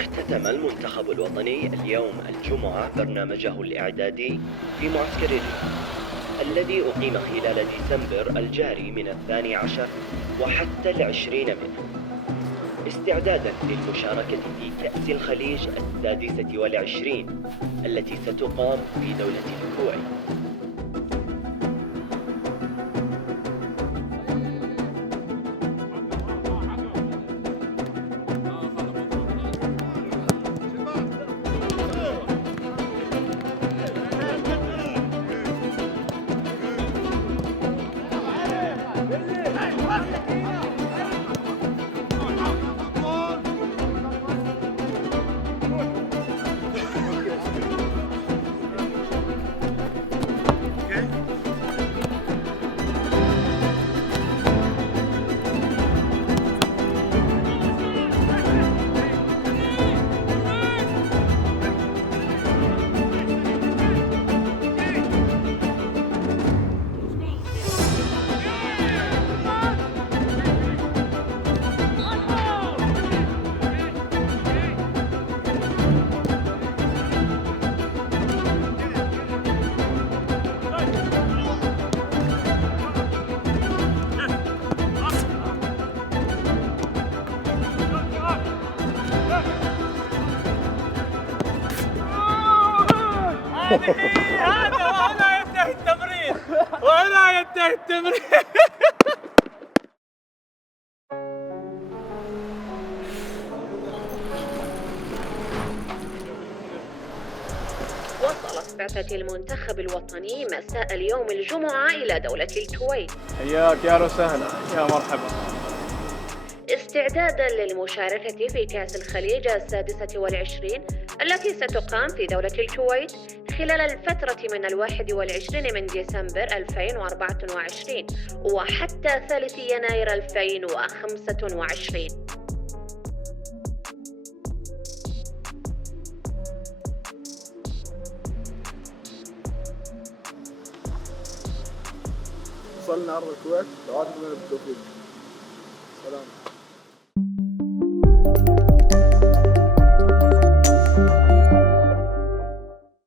اختتم المنتخب الوطني اليوم الجمعة برنامجه الإعدادي في معسكر ريف الذي أقيم خلال ديسمبر الجاري من 12 وحتى 20 منه، استعدادا للمشاركة في كأس الخليج 26 التي ستقام في دولة الكويت. هذا وهنا ينتهي التمرين وهنا ينتهي التمرين. وصلت بعثة المنتخب الوطني مساء اليوم الجمعة إلى دولة الكويت. حياك يا وسهلا، يا مرحبا. استعدادا للمشاركة في كأس الخليج 26 التي ستقام في دولة الكويت خلال الفترة من 21 من ديسمبر 2024 وحتى 3 يناير 2025. وصلنا أرض الكويت، دعواتكم بالتوفيق. سلام.